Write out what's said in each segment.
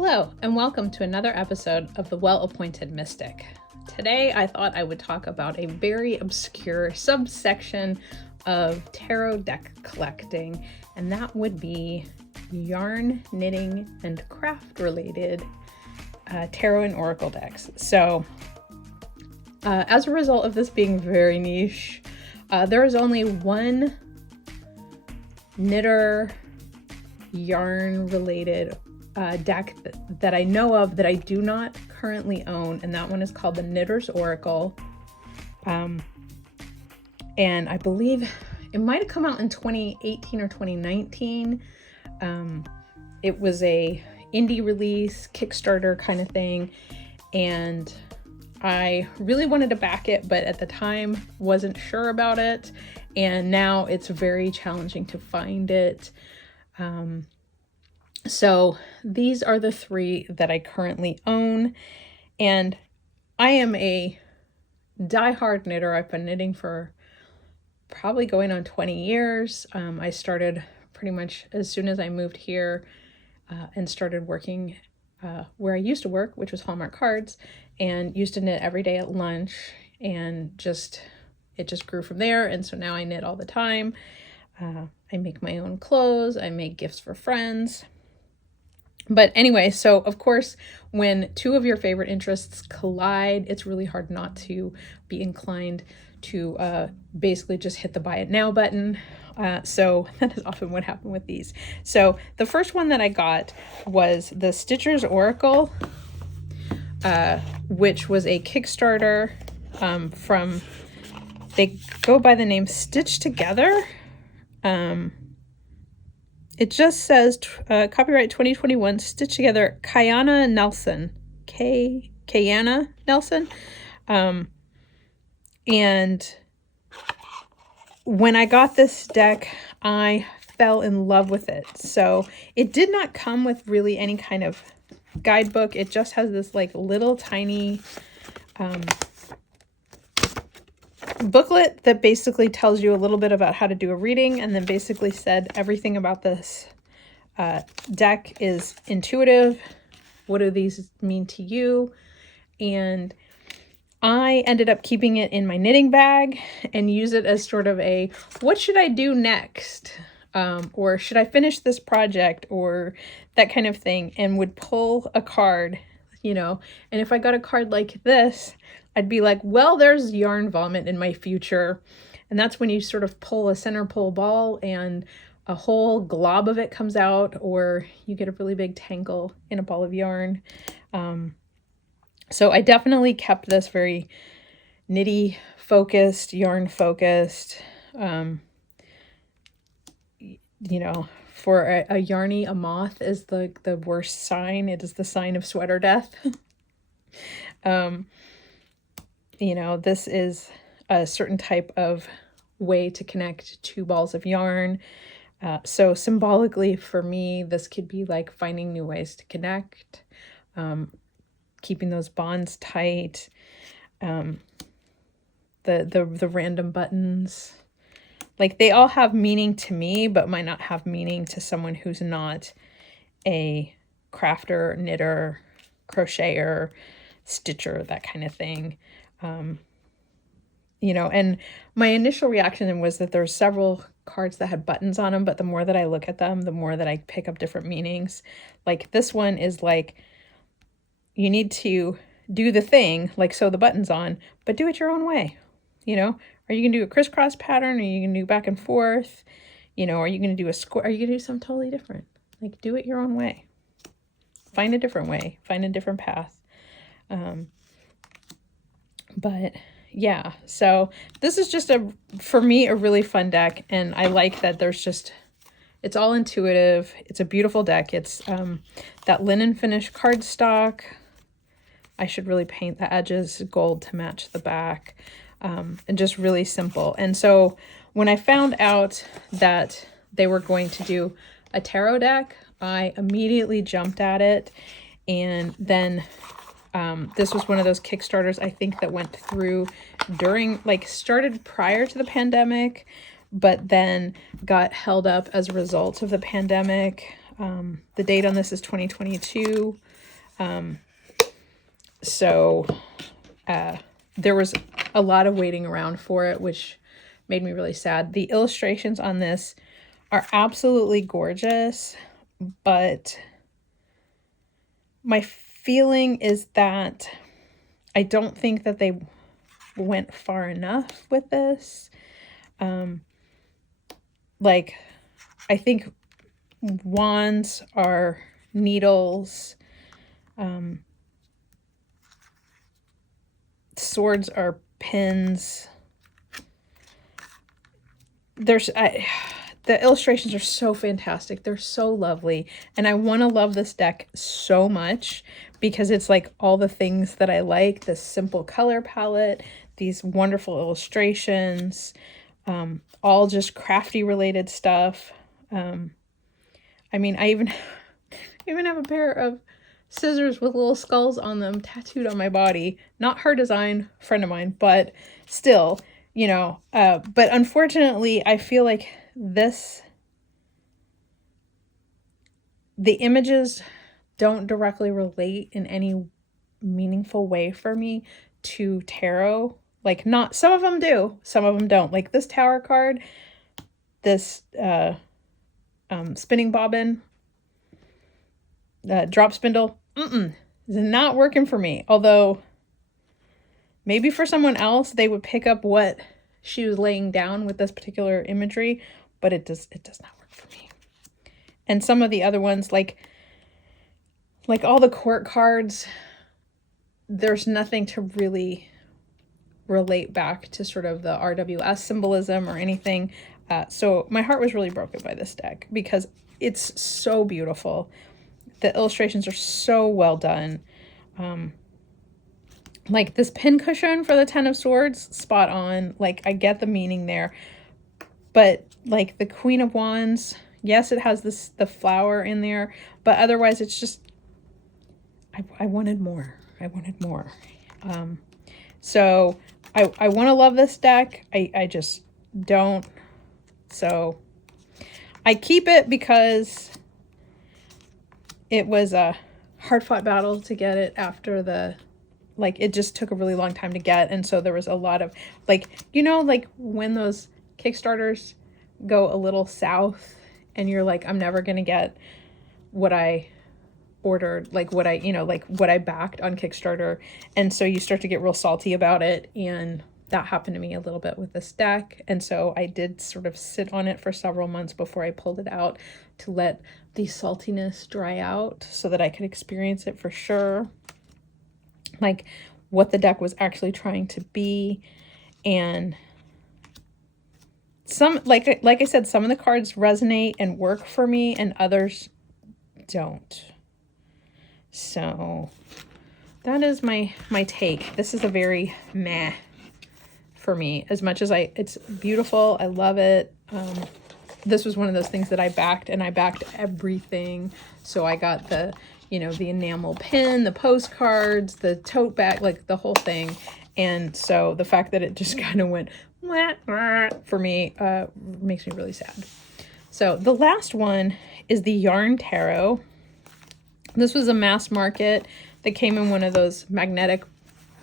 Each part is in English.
Hello, and welcome to another episode of The Well-Appointed Mystic. Today, I thought I would talk about a very obscure subsection of tarot deck collecting, and that would be yarn, knitting, and craft-related tarot and oracle decks. So, as a result of this being very niche, there is only one knitter yarn-related deck that I know of that I do not currently own, and that one is called the Knitter's Oracle. And I believe it might have come out in 2018 or 2019. It was a indie release, Kickstarter kind of thing, and I really wanted to back it, but at the time wasn't sure about it, and now it's very challenging to find it. So these are the three that I currently own, and I am a diehard knitter. I've been knitting for probably going on 20 years. I started pretty much as soon as I moved here and started working where I used to work, which was Hallmark Cards, and used to knit every day at lunch, and it just grew from there. And so now I knit all the time. I make my own clothes. I make gifts for friends. But anyway, so of course, when two of your favorite interests collide, it's really hard not to be inclined to basically just hit the buy it now button. So that is often what happened with these. So the first one that I got was the Stitcher's Oracle, which was a Kickstarter they go by the name Stitch Together. It just says copyright 2021, Stitch Together, Kayana Nelson. Kayana Nelson. And when I got this deck, I fell in love with it. So it did not come with really any kind of guidebook. It just has this like little tiny booklet that basically tells you a little bit about how to do a reading, and then basically said everything about this deck is intuitive. What do these mean to you? And I ended up keeping it in my knitting bag and use it as sort of a, what should I do next? Or should I finish this project, or that kind of thing, and would pull a card, and if I got a card like this, I'd be like, well, there's yarn vomit in my future. And that's when you sort of pull a center pull ball and a whole glob of it comes out, or you get a really big tangle in a ball of yarn. So I definitely kept this very knitty focused, yarn focused. For a yarny, a moth is the worst sign. It is the sign of sweater death. This is a certain type of way to connect two balls of yarn. So symbolically for me, this could be like finding new ways to connect, keeping those bonds tight, the random buttons. Like, they all have meaning to me, but might not have meaning to someone who's not a crafter, knitter, crocheter, stitcher, that kind of thing. And my initial reaction was that there's several cards that had buttons on them, but the more that I look at them, the more that I pick up different meanings. Like, this one is like, you need to do the thing, like sew the buttons on, but do it your own way. Are you going to do a crisscross pattern? Are you going to do back and forth? Are you going to do a square? Are you going to do something totally different? Like, do it your own way. Find a different way. Find a different path. But yeah, so this is just for me, a really fun deck. And I like that it's all intuitive. It's a beautiful deck. It's that linen finish cardstock. I should really paint the edges gold to match the back. And just really simple. And so when I found out that they were going to do a tarot deck, I immediately jumped at it. And then this was one of those Kickstarters, I think, that went through started prior to the pandemic, but then got held up as a result of the pandemic. The date on this is 2022. So there was a lot of waiting around for it, which made me really sad. The illustrations on this are absolutely gorgeous, but my feeling is that I don't think that they went far enough with this. Like, I think wands are needles, swords are pins. The illustrations are so fantastic. They're so lovely. And I want to love this deck so much because it's like all the things that I like, this simple color palette, these wonderful illustrations, all just crafty related stuff. I mean, I even have a pair of scissors with little skulls on them tattooed on my body. Not her design, friend of mine, but still, you know, but unfortunately, I feel like the images don't directly relate in any meaningful way for me to tarot. Like, not, some of them do, some of them don't. Like this tower card, this spinning bobbin, drop spindle, is not working for me. Although maybe for someone else, they would pick up what she was laying down with this particular imagery, but it does not work for me. And some of the other ones, like all the court cards, there's nothing to really relate back to sort of the RWS symbolism or anything. So my heart was really broken by this deck because it's so beautiful. The illustrations are so well done. Like this pin cushion for the Ten of Swords, spot on. Like, I get the meaning there. But like the Queen of Wands, yes, it has the flower in there, but otherwise it's just, I wanted more. I wanted more. So I want to love this deck. I just don't. So I keep it because it was a hard-fought battle to get it after it just took a really long time to get. And so there was a lot of, like, you know, like when those Kickstarters go a little south and you're like, I'm never going to get what I ordered, like what I backed on Kickstarter. And so you start to get real salty about it. And that happened to me a little bit with this deck. And so I did sort of sit on it for several months before I pulled it out to let the saltiness dry out so that I could experience it for sure. Like what the deck was actually trying to be. And some, like I said, some of the cards resonate and work for me and others don't. So that is my take. This is a very meh for me. As much as it's beautiful, I love it. This was one of those things that I backed, and I backed everything. So I got the enamel pin, the postcards, the tote bag, like the whole thing. And so the fact that it just kind of went for me makes me really sad. So the last one is the Yarn Tarot. This was a mass market that came in one of those magnetic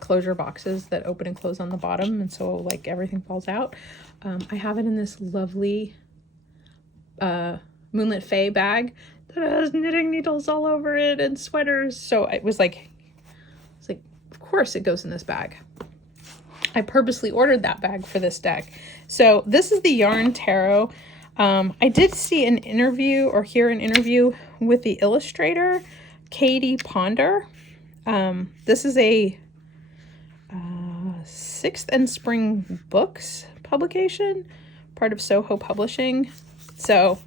closure boxes that open and close on the bottom, and so like everything falls out. I have it in this lovely Moonlit Fae bag that has knitting needles all over it and sweaters. So it was like, of course it goes in this bag. I purposely ordered that bag for this deck. So this is the Yarn Tarot. I did see an interview or hear an interview with the illustrator, Katie Ponder. This is a 6th and Spring Books publication, part of Soho Publishing. So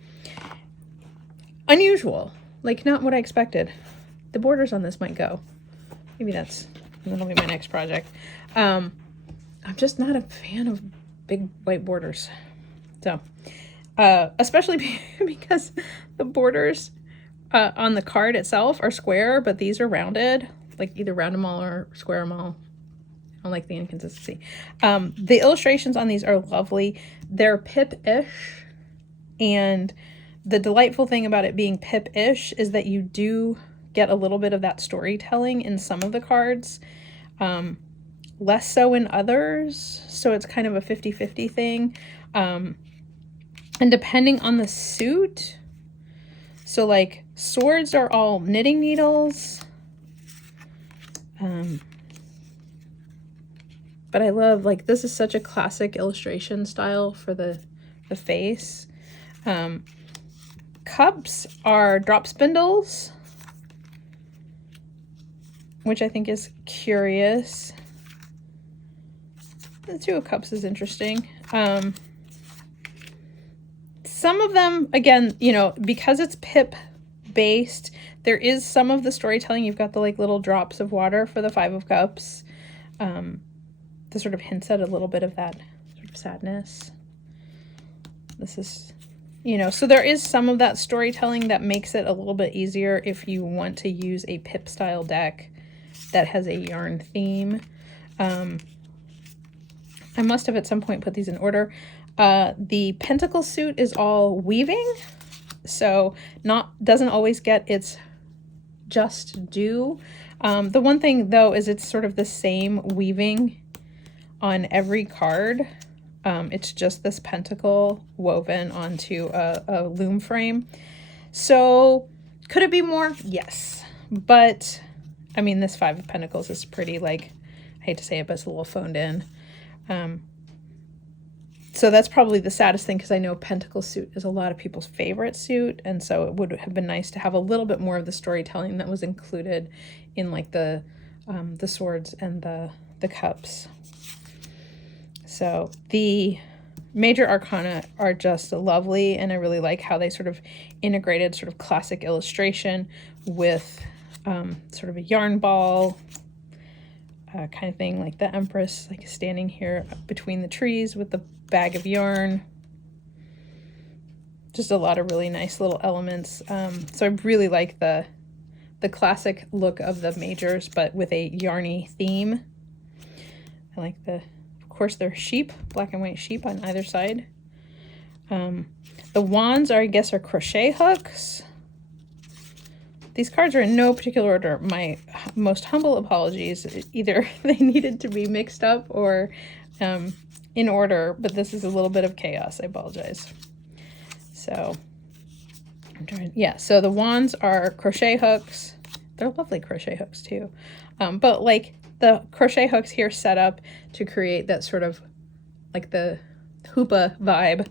unusual, like not what I expected. The borders on this might go. Maybe that'll be my next project. I'm just not a fan of big white borders. So, especially because the borders on the card itself are square, but these are rounded, like either round them all or square them all. I don't like the inconsistency. The illustrations on these are lovely. They're Pip-ish, and the delightful thing about it being Pip-ish is that you do get a little bit of that storytelling in some of the cards, less so in others. So it's kind of a 50-50 thing. And depending on the suit, so like swords are all knitting needles. But I love, like, this is such a classic illustration style for the face. Cups are drop spindles, which I think is curious. The Two of Cups is interesting. Some of them, again, you know, because it's pip based, there is some of the storytelling. You've got the like little drops of water for the Five of Cups. That sort of hints at a little bit of that sort of sadness. This is, you know, so there is some of that storytelling that makes it a little bit easier if you want to use a pip style deck that has a yarn theme. I must have at some point put these in order. The Pentacle suit is all weaving, so doesn't always get its just due. The one thing though is it's sort of the same weaving on every card. It's just this pentacle woven onto a loom frame. So could it be more? Yes. But I mean, this Five of Pentacles is pretty, like, I hate to say it, but it's a little phoned in. So that's probably the saddest thing, because I know Pentacle suit is a lot of people's favorite suit. And so it would have been nice to have a little bit more of the storytelling that was included in like the swords and the cups. So the major arcana are just lovely, and I really like how they sort of integrated sort of classic illustration with sort of a yarn ball kind of thing, like the Empress like standing here between the trees with the bag of yarn. Just a lot of really nice little elements. So I really like the classic look of the majors, but with a yarny theme. I like of course, they're sheep, black and white sheep on either side. The wands are, I guess, are crochet hooks. These cards are in no particular order. My most humble apologies. Either they needed to be mixed up or in order, but this is a little bit of chaos. I apologize. So I'm trying, yeah, so the wands are crochet hooks. They're lovely crochet hooks too. But like the crochet hooks here set up to create that sort of like the hoopa vibe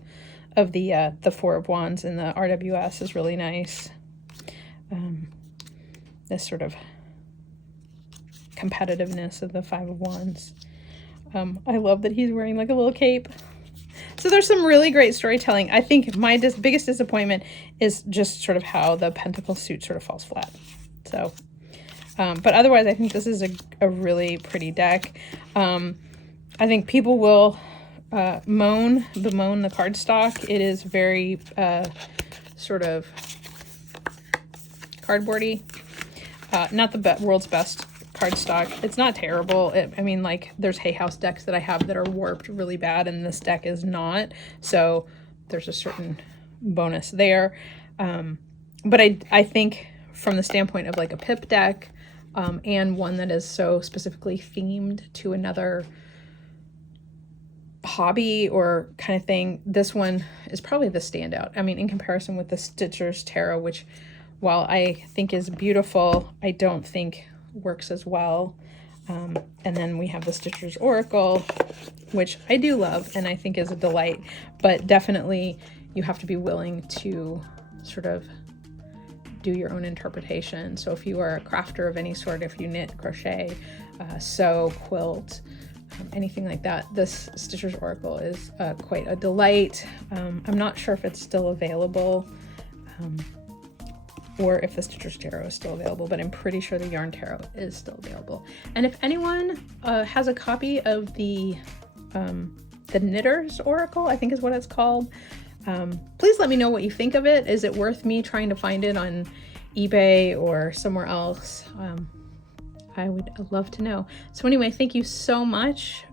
of the Four of Wands in the RWS is really nice. This sort of competitiveness of the Five of Wands. I love that he's wearing like a little cape. So there's some really great storytelling. I think my biggest disappointment is just sort of how the Pentacle suit sort of falls flat. So, but otherwise, I think this is a really pretty deck. I think people will bemoan the cardstock. It is very sort of cardboardy. Not the world's best cardstock. It's not terrible. I mean, like, there's Hay House decks that I have that are warped really bad, and this deck is not. So there's a certain bonus there. But I think from the standpoint of like a pip deck, and one that is so specifically themed to another hobby or kind of thing, this one is probably the standout. I mean, in comparison with the Stitcher's Tarot, which, while I think is beautiful, I don't think works as well. And then we have the Stitcher's Oracle, which I do love and I think is a delight, but definitely you have to be willing to sort of do your own interpretation. So if you are a crafter of any sort, if you knit, crochet, sew, quilt, anything like that, this Stitcher's Oracle is quite a delight. I'm not sure if it's still available, or if the Stitcher's Tarot is still available, but I'm pretty sure the Yarn Tarot is still available. And if anyone has a copy of the Knitter's Oracle, I think is what it's called, please let me know what you think of it. Is it worth me trying to find it on eBay or somewhere else? I would love to know. So anyway, thank you so much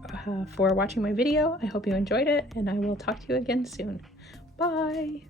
for watching my video. I hope you enjoyed it, and I will talk to you again soon. Bye.